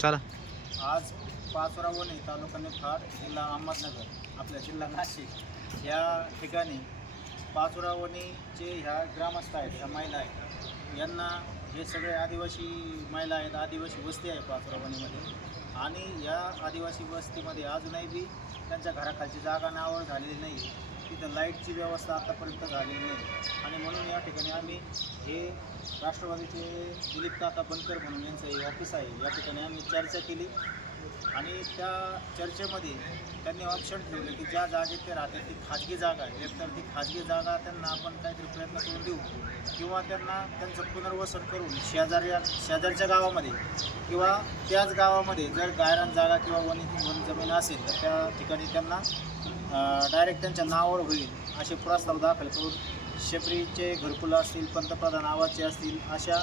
चला. आज पाचोरावणे तालुका निफाड जिल्हा अहमदनगर आपल्या जिल्हा नाशिक या ठिकाणी पाचोरावणीचे ह्या ग्रामस्थ आहेत ह्या महिला आहेत. यांना हे सगळे आदिवासी महिला आहेत आदिवासी वस्ती आहे पाचोरावणीमध्ये. आणि या आदिवासी वस्तीमध्ये अजूनही बी त्यांच्या घराखालची जागा नावावर झालेली नाही. तिथं लाईटची व्यवस्था आतापर्यंत झालेली नाही. आणि म्हणून या ठिकाणी आम्ही हे राष्ट्रवादीचे दिलीप काका बनकर म्हणून यांचं हे ऑफिस आहे. या ठिकाणी आम्ही चर्चा केली. आणि त्या चर्चेमध्ये त्यांनी ऑप्शन ठेवले की ज्या जागेत ते राहतात ती खाजगी जागा आहे. एकतर ती खाजगी जागा त्यांना आपण काहीतरी प्रयत्न करून देऊ. किंवा त्यांना त्यांचं पुनर्वसन करून शेजारी शेजारच्या गावामध्ये किंवा त्याच गावामध्ये जर गायरान जागा किंवा वनी वन जमीन असेल तर त्या ठिकाणी त्यांना डायरेक्ट त्यांच्या नावावर होईल असे प्रस्ताव दाखल करून शेपरीचे घरकुलं असतील पंतप्रधान आवाजचे असतील अशा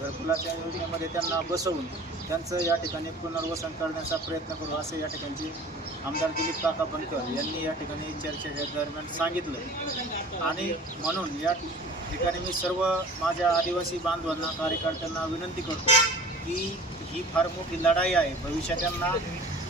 घरकुलाच्या योजनेमध्ये त्यांना बसवून त्यांचं या ठिकाणी पुनर्वसन करण्याचा प्रयत्न करू असे या ठिकाणचे आमदार दिलीप काका बनकर यांनी या ठिकाणी चर्चेच्या दरम्यान सांगितलं. आणि म्हणून या ठिकाणी मी सर्व माझ्या आदिवासी बांधवांना कार्यकर्त्यांना विनंती करतो की ही फार मोठी लढाई आहे. भविष्यात त्यांना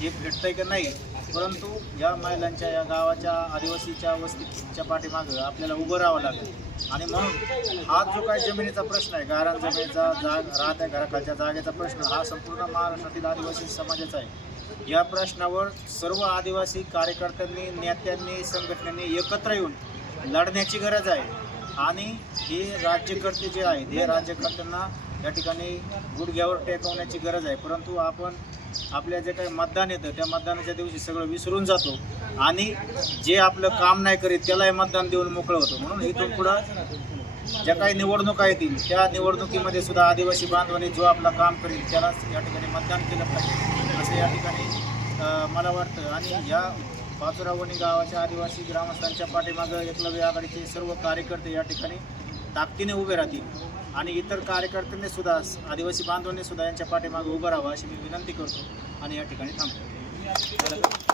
हे भेटतंय का नाही परंतु या महिलांच्या या गावाच्या आदिवासीच्या वस्तीच्या पाठीमागं आपल्याला उभं राहावं लागेल. आणि म्हणून हा जो काही जमिनीचा प्रश्न आहे गारण जमिनीचा जाग राहत्या घराखालच्या जागेचा प्रश्न हा संपूर्ण महाराष्ट्रातील आदिवासी समाजाचा आहे. या प्रश्नावर सर्व आदिवासी कार्यकर्त्यांनी नेत्यांनी संघटनांनी एकत्र येऊन लढण्याची गरज आहे. आणि हे राज्यकर्ते जे आहेत हे राज्यकर्त्यांना या ठिकाणी गुडघ्यावर टेकवण्याची गरज आहे. परंतु आपण आपल्या जे काही मतदान येतं त्या मतदानाच्या दिवशी सगळं विसरून जातो. आणि जे आपलं काम नाही करीत त्यालाही मतदान देऊन मोकळं होतं. म्हणून इथून पुढं ज्या काही निवडणुका येतील त्या निवडणुकीमध्ये सुद्धा आदिवासी बांधवांनी जो आपलं काम करेल त्यालाच या ठिकाणी मतदान केलं पाहिजे. असं या ठिकाणी मला वाटतं. आणि या पाचुरावणी गावाच्या आदिवासी ग्रामस्थांच्या पाठीमागं एकलव्य आघाडीचे सर्व कार्यकर्ते या ठिकाणी ताकदीने उभे राहतील. आणि इतर कार्यकर्त्यांनी सुद्धा आदिवासी बांधवांनी सुद्धा यांच्या पाठीमागे उभं राहावं अशी मी विनंती करतो. आणि या ठिकाणी थांबतो.